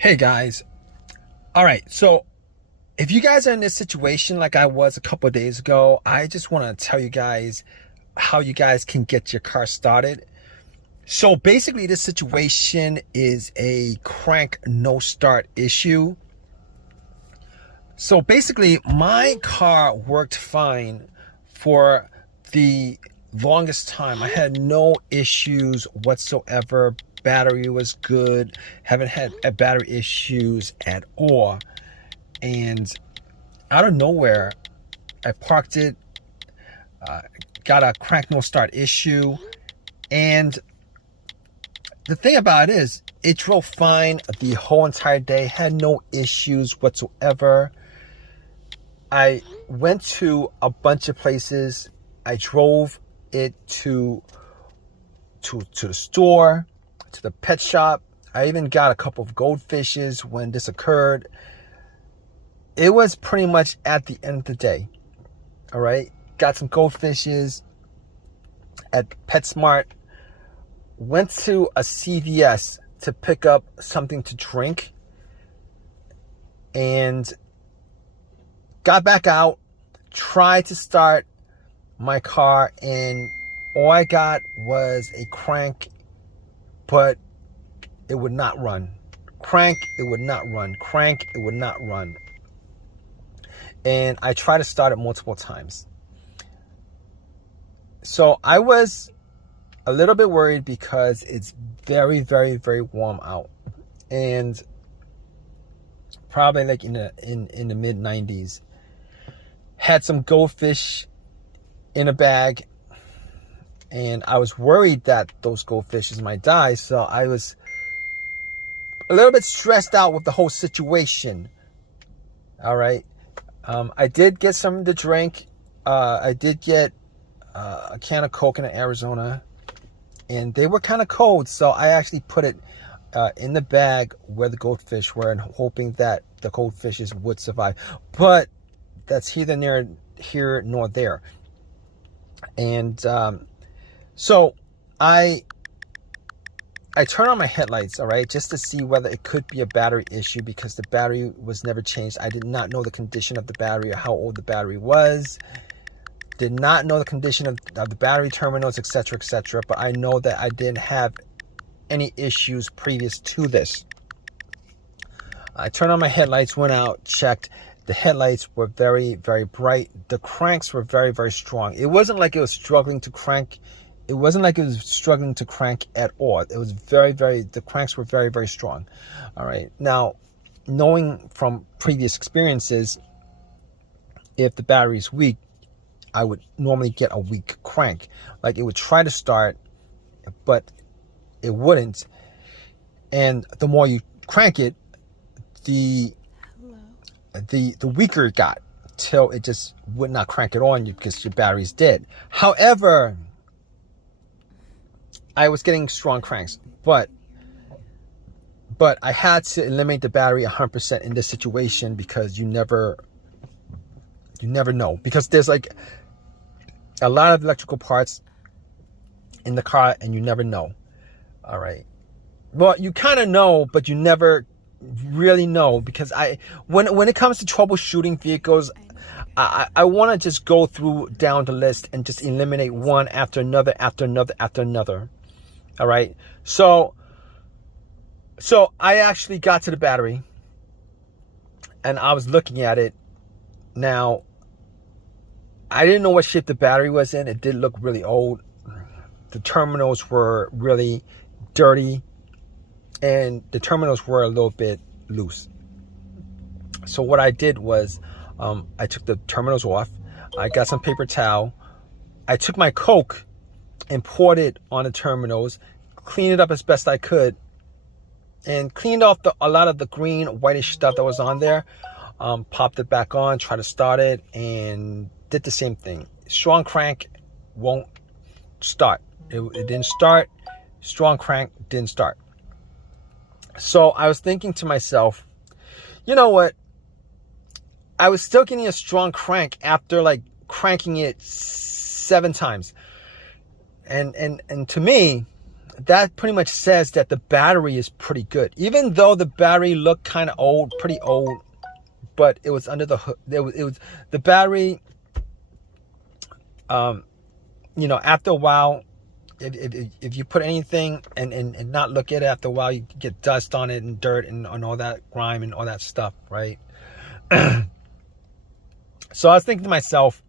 Hey guys. All right. So if you guys are in this situation like I was a couple of days ago, I just want to tell you guys how you guys can get your car started. So basically this situation is a crank no start issue. So basically my car worked fine for the longest time. I had no issues whatsoever. Battery was good. Haven't had battery issues at all. And out of nowhere, I parked it, got a crank no start issue. And the thing about it is, it drove fine the whole entire day, had no issues whatsoever. I went to a bunch of places. I drove it to the store, to the pet shop. I even got a couple of goldfishes when this occurred. It was pretty much at the end of the day. All right. Got some goldfishes at PetSmart. Went to a CVS to pick up something to drink. And got back out. Tried to start my car. And all I got was a crank, but it would not run. Crank, it would not run. Crank, it would not run. And I tried to start it multiple times. So I was a little bit worried because it's very, very, very warm out. And probably like in the mid 90s. Had some goldfish in a bag. And I was worried that those goldfishes might die. So I was a little bit stressed out with the whole situation. All right. I did get something to drink. I did get a can of Coke in Arizona. And they were kind of cold. So I actually put it in the bag where the goldfish were and hoping that the goldfishes would survive. But that's neither here nor there. And so I turned on my headlights, all right, just to see whether it could be a battery issue because the battery was never changed. I did not know the condition of the battery or how old the battery was. Did not know the condition of the battery terminals, etc., etc. But I know that I didn't have any issues previous to this. I turned on my headlights, went out, checked. The headlights were very, very bright. The cranks were very, very strong. It wasn't like it was struggling to crank. It wasn't like it was struggling to crank at all. It was very, very, the cranks were very, very strong. All right. Now, knowing from previous experiences, if the battery is weak, I would normally get a weak crank. Like it would try to start, but it wouldn't. And the more you crank it, the weaker it got till it just would not crank it on you because your battery's dead. However, I was getting strong cranks, but I had to eliminate the battery 100% in this situation because you never know, because there's like a lot of electrical parts in the car and you never know. All right. Well, you kind of know, but you never really know because when it comes to troubleshooting vehicles, I want to just go through down the list and just eliminate one after another, after another, after another. All right. So I actually got to the battery and I was looking at it. Now, I didn't know what shape the battery was in. It did look really old. The terminals were really dirty and the terminals were a little bit loose. So what I did was I took the terminals off. I got some paper towel. I took my Coke and poured it on the terminals, cleaned it up as best I could, and cleaned off a lot of the green, whitish stuff that was on there. Popped it back on, tried to start it, and did the same thing. Strong crank won't start. It didn't start. Strong crank didn't start. So I was thinking to myself, you know what? I was still getting a strong crank after like cranking it 7 times. And to me, that pretty much says that the battery is pretty good. Even though the battery looked kind of old, pretty old, but it was under the hood. It was the battery. After a while, if you put anything and not look at it after a while, you get dust on it and dirt and all that grime and all that stuff, right? So I was thinking to myself,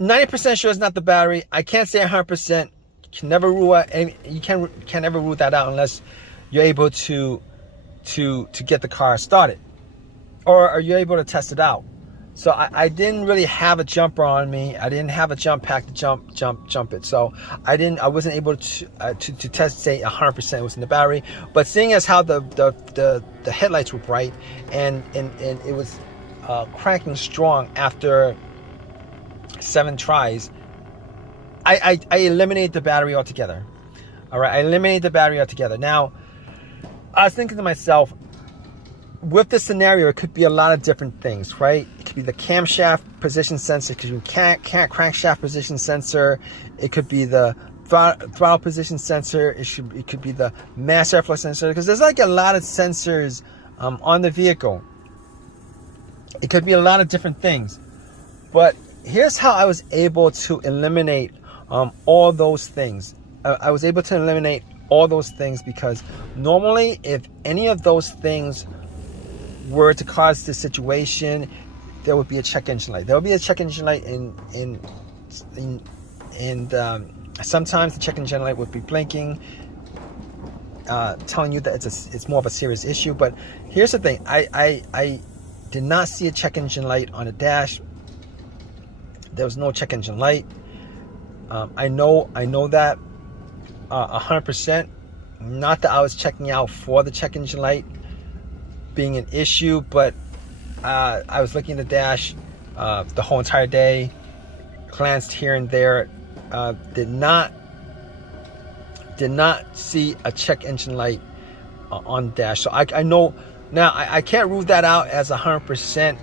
90% sure it's not the battery. I can't say 100%. You can never rule out, and you can't never rule that out unless you're able to get the car started, or are you able to test it out? So I didn't really have a jumper on me. I didn't have a jump pack to jump it. So I wasn't able to test, say 100% it was in the battery. But seeing as how the headlights were bright and it was cranking strong after 7 tries, I eliminated the battery altogether. All right, I eliminated the battery altogether. Now, I was thinking to myself, with this scenario, it could be a lot of different things, right? It could be the camshaft position sensor, it could be crankshaft position sensor. It could be the throttle position sensor. It could be the mass airflow sensor, because there's like a lot of sensors on the vehicle. It could be a lot of different things. But here's how I was able to eliminate all those things. I was able to eliminate all those things because normally if any of those things were to cause this situation, there would be a check engine light. There would be a check engine light and sometimes the check engine light would be blinking, telling you that it's more of a serious issue. But here's the thing: I did not see a check engine light on the dash. There was no check engine light. I know that 100%. Not that I was checking out for the check engine light being an issue, but I was looking at the dash the whole entire day, glanced here and there, did not see a check engine light on the dash. So I know now I can't rule that out as 100%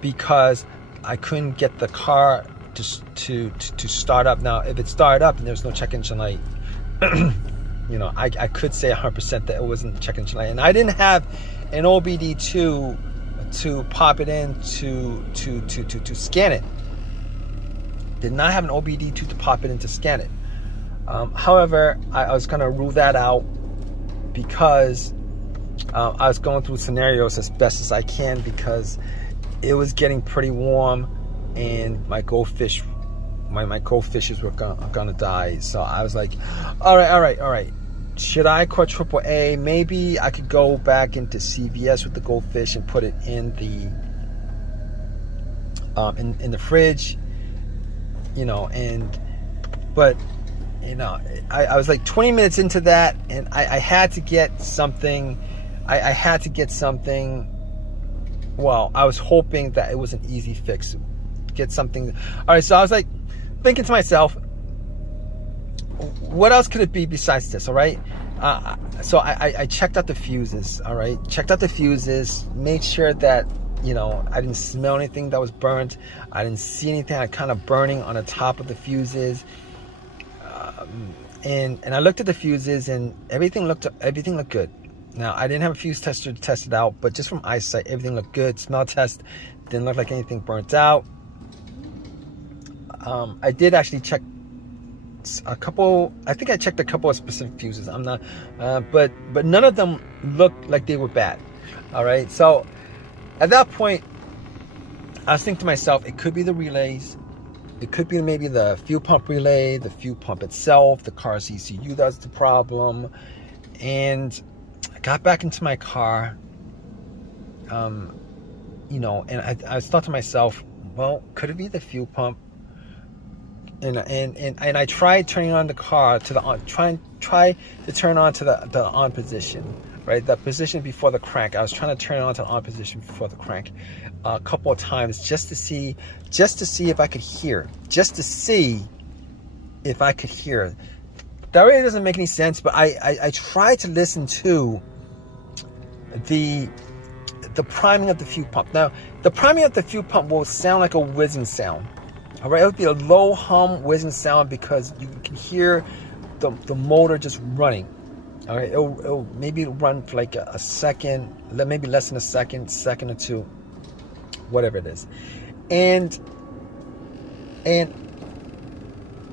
because I couldn't get the car to start up. Now, if it started up and there's no check engine light, I could say 100% that it wasn't the check engine light, and I didn't have an OBD2 to pop it in to scan it. Did not have an OBD2 to pop it in to scan it. However, I was going to rule that out because I was going through scenarios as best as I can, because it was getting pretty warm and my goldfish, my goldfishes were gonna die. So I was like, all right. Should I call AAA? Maybe I could go back into CVS with the goldfish and put it in the fridge, but I was like 20 minutes into that, and I had to get something. I had to get something. Well, I was hoping that it was an easy fix. Get something. All right, so I was like thinking to myself, what else could it be besides this? All right. So I checked out the fuses. All right. Checked out the fuses, made sure that, I didn't smell anything that was burnt. I didn't see anything kind of burning on the top of the fuses. And I looked at the fuses and everything looked good. Now, I didn't have a fuse tester to test it out, but just from eyesight, everything looked good. Smell test didn't look like anything burnt out. I did actually check a couple. I think I checked a couple of specific fuses. I'm not, but none of them looked like they were bad. All right. So at that point, I was thinking to myself, it could be the relays. It could be maybe the fuel pump relay, the fuel pump itself, the car's ECU that's the problem. And I got back into my car, and I thought to myself, well, could it be the fuel pump? And I tried turning on the car to the on, try to turn on to the on position, right? The position before the crank. I was trying to turn it on to the on position before the crank a couple of times just to see if I could hear, That really doesn't make any sense, but I tried to listen to the priming of the fuel pump. Now, the priming of the fuel pump will sound like a whizzing sound. All right, it would be a low hum whizzing sound because you can hear the motor just running. All right, it'll maybe run for like a second, maybe less than a second or two, whatever it is, and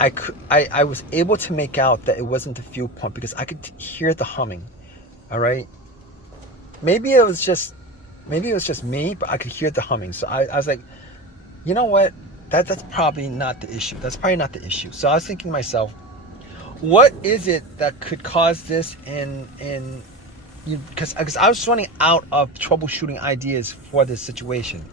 I was able to make out that it wasn't the fuel pump because I could hear the humming. All right, maybe it was just me, but I could hear the humming. So I was like, you know what? That's probably not the issue. That's probably not the issue. So I was thinking to myself, what is it that could cause this? Because I was running out of troubleshooting ideas for this situation.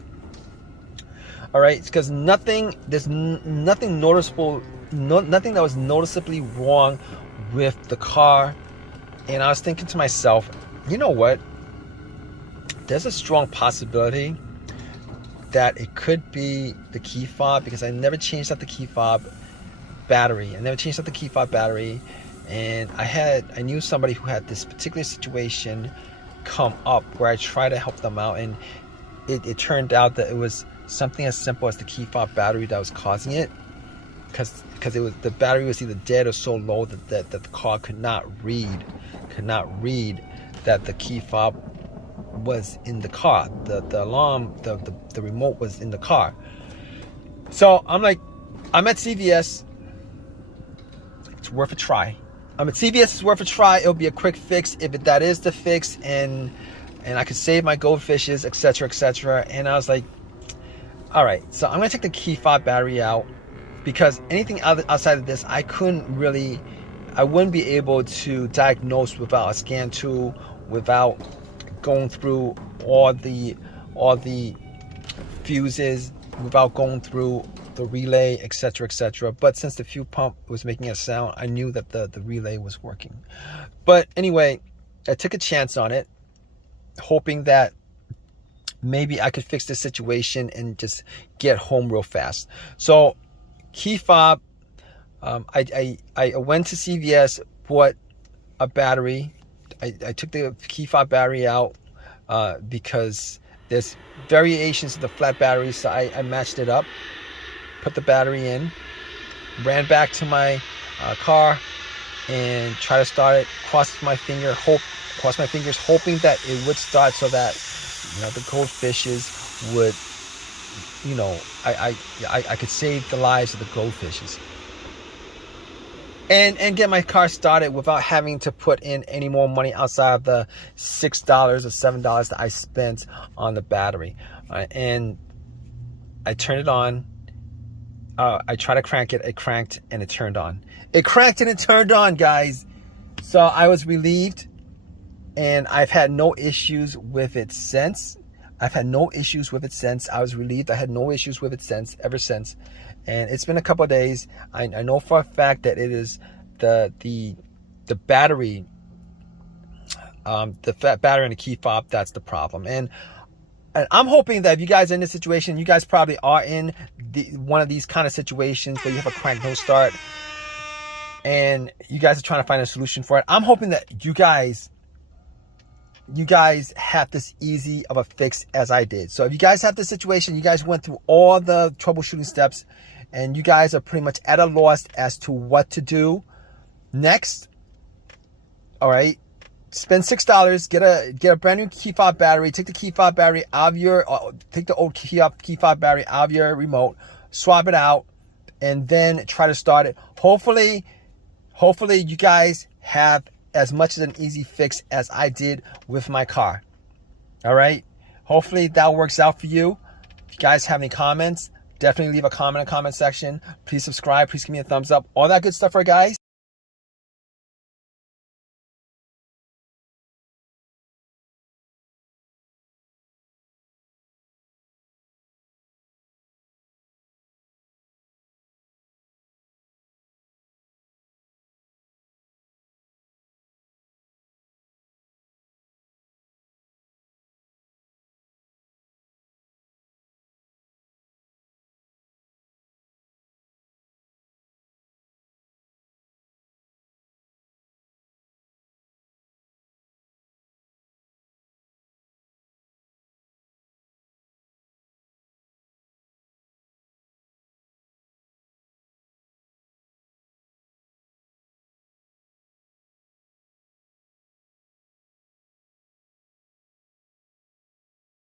All right, because there's nothing noticeable, nothing that was noticeably wrong with the car. And I was thinking to myself, you know what? There's a strong possibility that it could be the key fob, because I never changed out the key fob battery. And I knew somebody who had this particular situation come up where I tried to help them out, and it turned out that it was something as simple as the key fob battery that was causing it, because the battery was either dead or so low that the car could not read that the key fob was in the car. The alarm, the remote was in the car. So I'm like, I'm at CVS. It's worth a try. It's worth a try. It'll be a quick fix if that is the fix, and I could save my goldfishes, etc. And I was like, all right, so I'm gonna take the key fob battery out, because anything outside of this, I wouldn't be able to diagnose without a scan tool, without going through all the fuses, without going through the relay, etc. But since the fuel pump was making a sound, I knew that the relay was working. But anyway, I took a chance on it, hoping that maybe I could fix this situation and just get home real fast. So key fob, I went to CVS, bought a battery. I took the key fob battery out because there's variations of the flat battery, so I matched it up, put the battery in, ran back to my car and tried to start it. Crossed my fingers, hoping that it would start, so that the goldfishes would, I could save the lives of the goldfishes and get my car started without having to put in any more money outside of the $6 or $7 that I spent on the battery. And I turned it on. I tried to crank it. It cranked and it turned on. It cranked and it turned on, guys. So I was relieved, and I've had no issues with it since. I was relieved. I had no issues with it ever since. And it's been a couple of days. I know for a fact that it is the battery, the fat battery and the key fob that's the problem. And I'm hoping that if you guys are in this situation, you guys probably are in one of these kind of situations where you have a crank no start, and you guys are trying to find a solution for it. I'm hoping that you guys have this easy of a fix as I did. So if you guys have this situation, you guys went through all the troubleshooting steps, and you guys are pretty much at a loss as to what to do next. All right, spend $6, get a brand new key fob battery. Take the key fob battery out of take the old key fob battery out of your remote, swap it out, and then try to start it. Hopefully you guys have as much as an easy fix as I did with my car. All right, hopefully that works out for you. If you guys have any comments, definitely leave a comment in the comment section. Please subscribe, please give me a thumbs up, all that good stuff, right, guys?